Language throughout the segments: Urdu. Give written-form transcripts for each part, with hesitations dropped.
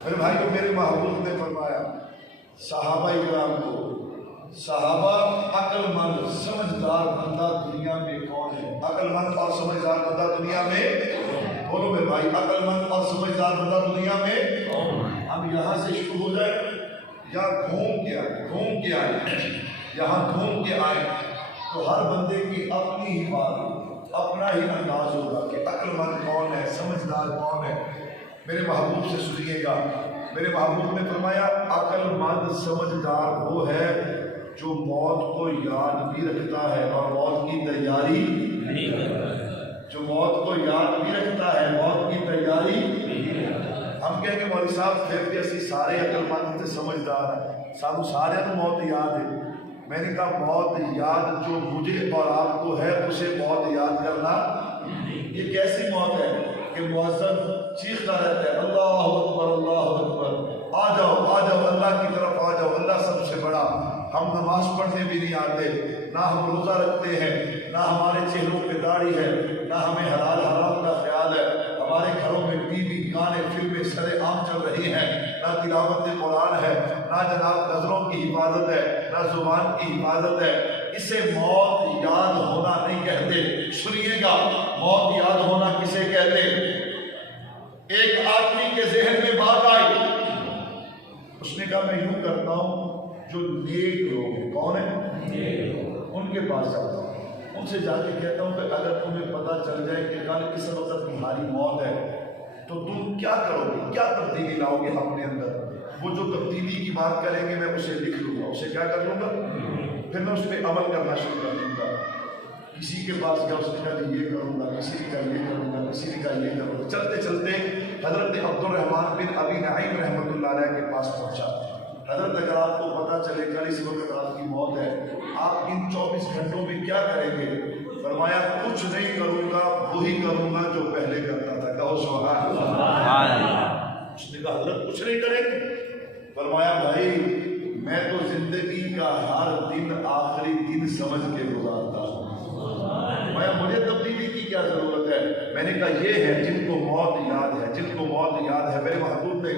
میرے بھائی کو میرے محبوب نے فرمایا صحابہ اکرام کو، صحابہ عقل مند سمجھدار بندہ دنیا میں کون ہے؟ عقل مند اور سمجھدار بندہ دنیا میں بولو میرے بھائی، عقل مند اور سمجھدار بندہ دنیا میں ہم یہاں سے شروع ہو جائیں یا گھوم کے آئے یہاں گھوم کے آئے تو ہر بندے کی اپنی ہی بات، اپنا ہی انداز ہوگا کہ عقل مند کون ہے، سمجھدار کون ہے۔ میرے محبوب سے سنیے گا، میرے محبوب نے فرمایا عقل مند سمجھدار وہ ہے جو موت کو یاد بھی رکھتا ہے اور موت کی تیاری نہیں کرتا ہے، جو موت کو یاد بھی رکھتا ہے، موت کی تیاری نہیں کرتا ہے۔ ہم کہیں گے مولوی صاحب پھر بھی اسی سارے عقل مند سے سمجھدار ہیں، سانو سارے تو موت یاد ہے۔ میں نے کہا موت یاد جو مجھے اور آپ کو ہے اسے موت یاد کرنا، یہ کیسی موت ہے کہ مؤذن چیختا رہتا ہے اللہ اکبر اللہ اکبر، آ جاؤ اللہ کی طرف آ جاؤ، اللہ سب سے بڑا۔ ہم نماز پڑھنے بھی نہیں آتے، نہ ہم روزہ رکھتے ہیں، نہ ہمارے چہروں پہ داڑھی ہے، نہ ہمیں حلال حرام کا خیال ہے، ہمارے گھروں میں ٹی وی گانے فلمیں سرے عام چل رہی ہیں، نہ تلاوت قرآن ہے، نہ جناب نظروں کی حفاظت ہے، نہ زبان کی حفاظت ہے۔ اسے موت یاد ہونا نہیں کہتے۔ سنیے گا، موت یاد ہونا کسے کہتے؟ ایک آدمی کے ذہن میں بات آئی، اس نے کہا میں یوں کرتا ہوں جو نیک لوگ ہیں، کون ہیں؟ ان کے پاس جاتا ہوں، ان سے جا کے کہتا ہوں کہ اگر تمہیں پتہ چل جائے کہ کل اس وقت تمہاری موت ہے تو تم کیا کرو گے، کیا تبدیلی لاؤ گے اپنے اندر؟ وہ جو تبدیلی کی بات کریں گے میں اسے لکھ لوں گا، اسے کیا کر لوں گا، پھر میں اس پہ عمل کرنا شروع کر دوں گا۔ کسی کے پاس گیا، اس نے کہا یہ کروں گا، کسی نے کہا یہ کروں گا، کسی نے کہا یہ کروں گا۔ چلتے چلتے حضرت عبد الرحمن بن ابی نعیم رحمۃ اللہ علیہ کے پاس پہنچا۔ حضرت اگر آپ کو پتہ چلے کل اس وقت آپ کی موت ہے، آپ ان 24 گھنٹوں میں کیا کریں گے؟ فرمایا کچھ نہیں کروں گا، وہی کروں گا جو پہلے کرتا تھا۔ کہو سبحان اللہ۔ اس نے کہا حضرت کچھ نہیں کریں گے؟ فرمایا بھائی میں تو زندگی کا ہر دن آخری دن سمجھ کے گزارتا ہوں، مجھے تبدیلی کی کیا ضرورت ہے؟ میں نے کہا یہ ہے جن کو موت یاد ہے، جن کو موت یاد ہے۔ میرے محبوب نے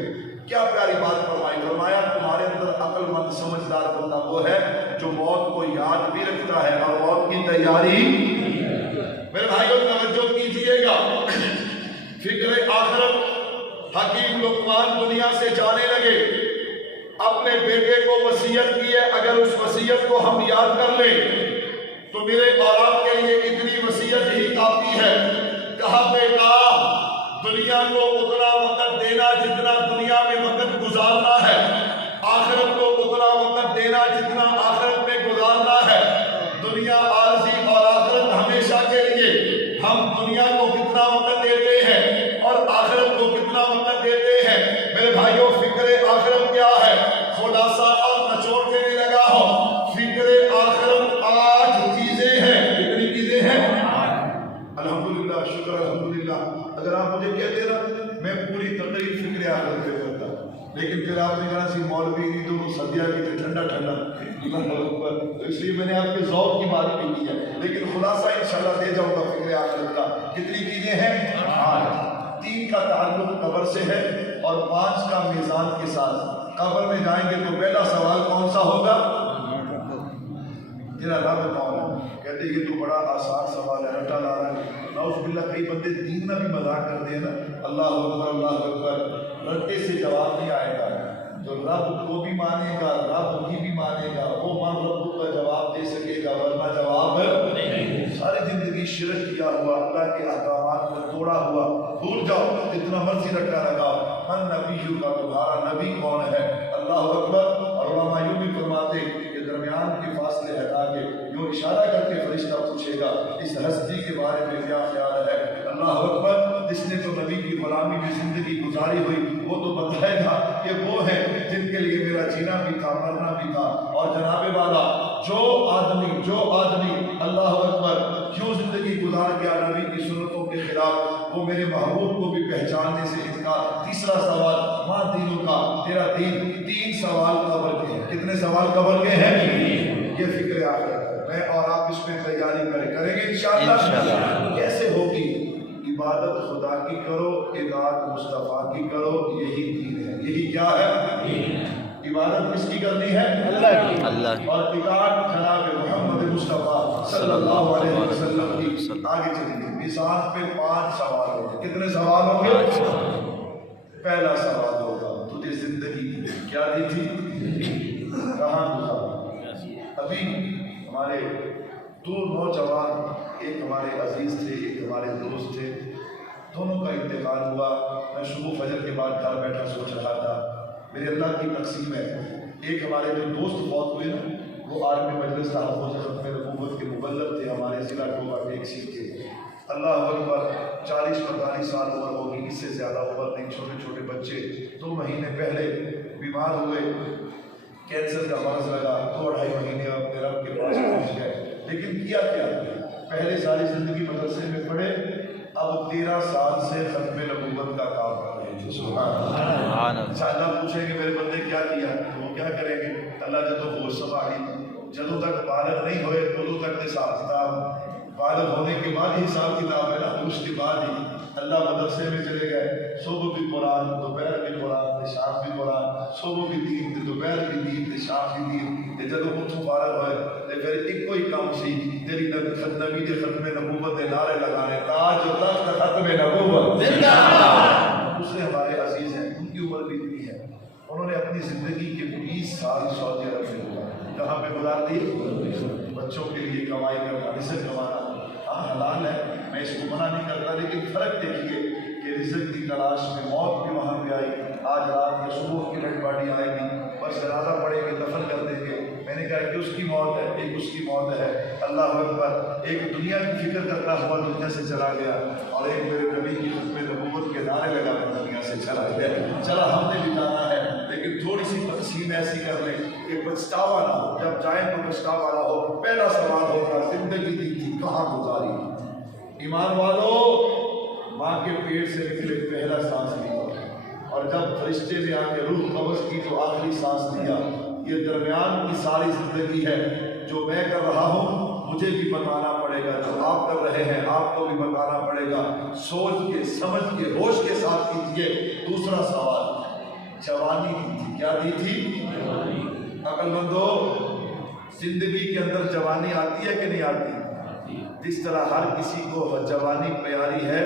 کیا پیاری بات فرمائی، فرمایا تمہارے اندر عقل مند سمجھدار بندہ وہ ہے جو موت کو یاد بھی رکھتا ہے اور موت کی تیاری۔ میرے بھائیوں توجہ کیجیے گا، فکر آخرت حکیم لقمان دنیا سے جانے لگے، اپنے بیٹے کو وصیت کی ہے، اگر اس وصیت کو ہم یاد کر لیں تو میرے اولاد کے لیے اتنی وصیت ہی کافی ہے۔ کہا بیٹا دنیا کو اتنا وقت دینا جتنا دنیا میں وقت گزارنا ہے، آخرت کو اتنا وقت دینا جتنا آخرت میں گزارنا ہے۔ دنیا عارضی اور آخرت ہمیشہ کے لیے، ہم دنیا کو کتنا وقت دیتے ہیں اور آخرت کو کتنا وقت دیتے ہیں۔ میرے بھائیوں فکر آخرت کیا ہے؟ خلاصہ اور نچوڑ دینے لگا ہوں، فکر آخرت 8 چیزیں ہیں۔ کتنی چیزیں ہیں؟ الحمدللہ، شکر الحمدللہ۔ اگر آپ مجھے کہتے نا میں پوری تقریر فکر آخرت پہ کرتا، لیکن پھر آپ نے کہا سی مولوی نہیں تو سدیا کی تھے ٹھنڈا ٹھنڈا، تو اس لیے میں نے آپ کے ذوق کی بات بھی کی ہے، لیکن خلاصہ انشاءاللہ دے جاؤں گا فکر آخرت کا۔ کتنی چیزیں ہیں؟ 8۔ 3 کا تعلق قبر سے ہے اور 5 کا میزان کے ساتھ۔ قبر میں جائیں گے تو پہلا سوال کون سا ہوگا؟ میرا رب کون ہے؟ کہتے یہ تو بڑا آسان سوال ہے، رٹا لا رہا ہے۔ نعوذ باللہ کئی بندے دین میں بھی مذاق کرتے ہیں نا، اللہ اکبر اللہ اکبر، رٹے سے جواب نہیں آئے گا۔ جو رب کو بھی مانے گا، رب کی بھی مانے گا، وہ من رب کا جواب دے سکے گا، ورنہ جواب نہیں۔ ساری زندگی شرک کیا ہوا، اللہ کے احکامات کو توڑا ہوا، بھول جاؤ جتنا مرضی رٹا لگاؤ۔ من نبی کا تمہارا نبی کون ہے؟ اللہ اکبر۔ اور علماء یوں بھی فرماتے کہ درمیان کے فاصلے ہٹا کے یوں اشارہ کر کے فرشتہ پوچھے گا اس ہستی کے بارے میں کیا خیال ہے؟ اللہ اکبر۔ جس نے تو نبی کی غلامی میں زندگی گزاری ہوئی وہ تو بتائے گا کہ وہ ہیں جن کے لیے میرا جینا بھی تھا، مرنا بھی تھا۔ اور جناب والا جو آدمی اللہ اکبر کیوں زندگی گزار گیا نبی کی سنتوں کے خلاف، وہ میرے محبوب کو بھی پہچاننے سے انکار۔ تیسرا سوال ماں دینوں کا، تیرا دین۔ 3 سوال قبر کے ہیں۔ کتنے سوال قبر کے ہیں؟ یہ فکر آخرت ہے۔ میں اور آپ اس میں تیاری کریں گے انشاءاللہ۔ کیسے ہوگی؟ عبادت خدا کی کرو، اطاعت مصطفیٰ کی کرو، یہی دین ہے۔ یہی کیا ہے؟ عبادت کس کی کرنی ہے؟ اللہ کی، اور اطاعت جناب محمد مصطفیٰ صلی اللہ علیہ وسلم کی۔ آگے چلیں گے، میزان پہ 5 سوال ہوں گے۔ کتنے سوال ہوں گے؟ پہلا سوال ہوگا، تجھے زندگی کیا دی تھی؟ کہاں گزاری؟ ابھی ہمارے 2 نوجوان، ایک ہمارے عزیز تھے، ایک ہمارے دوست تھے، دونوں کا انتقال ہوا۔ میں صبح فجر کے بعد گھر بیٹھا سوچ رہا تھا، میرے اللہ کی تقسیم ہے۔ ایک ہمارے جو دوست فوت ہوئے نا، وہ عالم مجلس تحفظ ختم نبوت کے مبلغ تھے، ہمارے ضلع ٹوبہ کے ایک سیٹ کے۔ اللہ اکبر، 40-45 سال عمر ہوگی، اس سے زیادہ عمر نہیں، چھوٹے چھوٹے بچے۔ 2 مہینے پہلے بیمار ہوئے، کینسر کا مرض لگا، 2-2.5 مہینے اپنے رب کے پاس پہنچ گئے۔ لیکن کیا پہلے ساری زندگی مدرسے میں پڑھے، اب 13 سال سے ختم نبوت کا کام کر رہے ہیں۔ سبحان اللہ۔ اللہ پوچھیں گے میرے بندے کیا کیا، تو وہ کیا کریں گے؟ اللہ جدو ہوش سنبھالی، جدوں تک بالغ نہیں ہوئے ادو تک حساب کتاب، بالغ ہونے کے بعد ہی حساب کتاب ہے نا، اس کے بعد ہی اللہ مدرسے میں چلے گئے، صبح بھی قرآن، دوپہر بھی قرآن، شام بھی قرآن، صبح بھی دین، دوپہر بھی دین، شام بھی دین۔ جدو اتوں فارغ ہوئے تو پھر ایک ہی کام سی، تیری نبی کے ختم نبوت کے نعرے لگانے، تاج و تخت ختم نبوت زندہ باد۔ دوسرے ہمارے عزیز ہیں، ان کی عمر بھی اتنی ہے، انہوں نے اپنی زندگی کے 20 سال سعودی عرب میں کہاں پہ گزار دی؟ بچوں کے لیے کمائی کرنا، رزق کمانا۔ ہاں حلال ہے، میں اس کو منع نہیں کرتا، لیکن فرق دیکھیے کہ رزق کی تلاش میں موت بھی وہاں پہ آئی۔ آج رات یا صبح کی ڈیڈ باڈی آئے گی، بس جنازہ پڑھیں گے، دفن کر دیں گے۔ میں نے کہا کہ اس کی موت ہے، ایک اس کی موت ہے۔ اللہ اکبر، ایک دنیا کی فکر کرتا ہوا دنیا سے چلا گیا، اور ایک میرے نبی کی ختم نبوت کے نعرے لگا کر دنیا سے چلا گیا۔ چلا ہم نے بھی جانا ہے، لیکن تھوڑی سی تقسیم ایسی کر لیں کہ پچھتاوا نہ ہو، جب جائیں تو پچھتاوا نہ ہو۔ پہلا سوال ہوگا، زندگی دی تھی کہاں گزاری؟ ایمان والو، ماں کے پیٹ سے نکلے پہلا سانس لیا، اور جب فرشتے نے آ کے روح قبض کی تو آخری سانس لیا۔ یہ درمیان کی ساری زندگی ہے، جو میں کر رہا ہوں مجھے بھی بتانا پڑے گا، جو آپ کر رہے ہیں آپ کو بھی بتانا پڑے گا۔ سوچ کے، سمجھ کے، ہوش کے ساتھ کیجیے۔ دوسرا سوال، جوانی دی تھی، کیا دی تھی؟ عقل مندو، زندگی کے اندر جوانی آتی ہے کہ نہیں آتی؟ جس طرح ہر کسی کو جوانی پیاری ہے،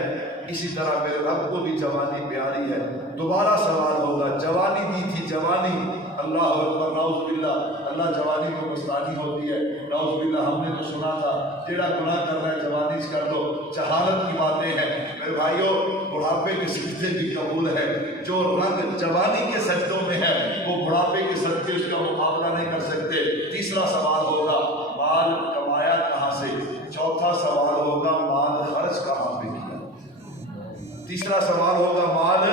اسی طرح میرے رب کو بھی جوانی پیاری ہے۔ دوبارہ سوال ہوگا، جوانی دی تھی، جوانی، اللہ اکبر، نعوذ باللہ، اللہ جوانی کو مستانی ہوتی ہے، نعوذ باللہ۔ ہم نے تو سنا تھا جیڑا گناہ کر رہا ہے جوانی سے کر دو، جہالت کی باتیں ہیں میرے بھائیوں۔ بڑھاپے کے سجدے بھی قبول ہے، جو رنگ جوانی کے سجدوں میں ہے وہ بڑھاپے کے سجدے اس کا مقابلہ نہیں کر سکتے۔ تیسرا سوال ہوگا، مال کمایا کہاں سے؟ چوتھا سوال ہوگا، مال خرچ کہاں پہ کیا؟ تیسرا سوال ہوگا مال،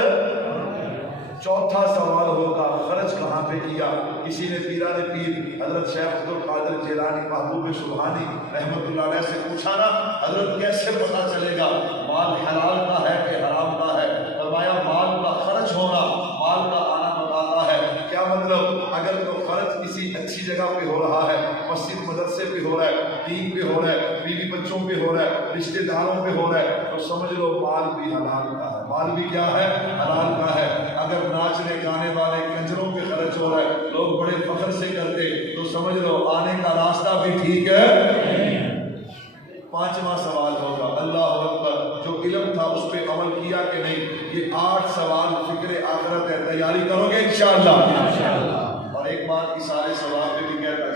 چوتھا سوال ہوگا خرچ کہاں پہ کیا؟ کسی نے پیران پیر حضرت شیخ عبد القادر جیلانی محبوب سبحانی رحمت اللہ علیہ سے پوچھا نا، حضرت کیسے پتا چلے گا مال حلال کا ہے کہ حرام کا ہے؟ فرمایا مال کا خرچ ہونا مال کا آنا بتاتا ہے۔ کیا مطلب؟ اگر تو خرچ کسی اچھی جگہ پہ ہو رہا ہے، مسجد مدرسے پہ ہو رہا ہے، دین پہ ہو رہا ہے، بیوی بچوں پہ ہو رہا ہے، رشتہ داروں پہ ہو رہا ہے، تو سمجھ لو مال بھی حلال کا ہے، مال بھی کیا ہے؟ حلال کا ہے۔ اگر ناچنے گانے والے کنجروں پہ خرچ ہو رہا ہے، لوگ بڑے فخر سے کرتے، تو سمجھ لو آنے کا راستہ بھی ٹھیک ہے۔ پانچواں سوال ہوگا، اللہ اکبر، جو علم تھا اس پہ عمل کیا کہ نہیں؟ یہ 8 سوال فکر آخرت ہے، تیاری کرو گے انشاءاللہ۔ اور ایک بات اس سارے سوال پہ بھی کہتا